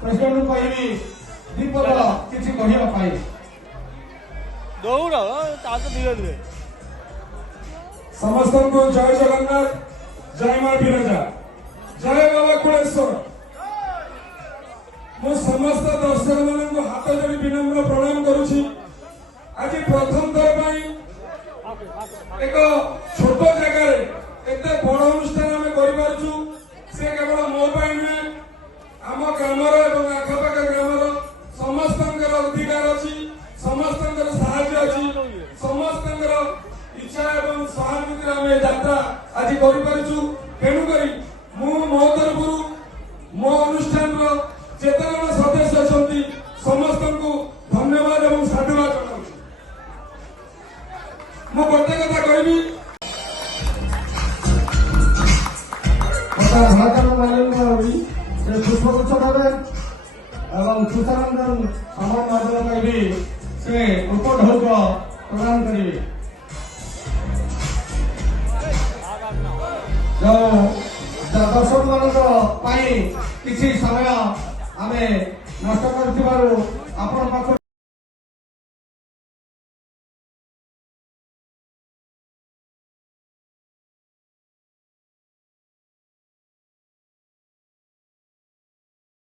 President कहि दीपद किछि कहिबा पाई दौड़ धीरे धीरे समस्त को जय जगन्नाथ, जय मां विरजा, जय बाबा कुलेश्वर। मु समस्त दर्शक मान हाथ जोड़ी विनम्र प्रणाम करुछि। आज प्रथम थर एक छोट जगह एते बड़ अनुष्ठान आम कर से केवल मो नुहे आम ग्रामर और आखपाख ग्रामर समस्त अधिकार अच्छी, समस्त साहाय्य अच्छी, समस्त इच्छा और सहानुभूति आम यात्रा आज कर मो तरफ मो अनुष्ठान जेत जन सदस्य अच्छा समस्त को धन्यवाद और साधुवाद जनाऊँ। मु गोटे कथा कहबी पुष्पगुच्छ देवे और सुशानंदन सम्मान माध्यम से उपढौक प्रदान करेंगे। जो दर्शक मान किसी समय आम नष्ट कर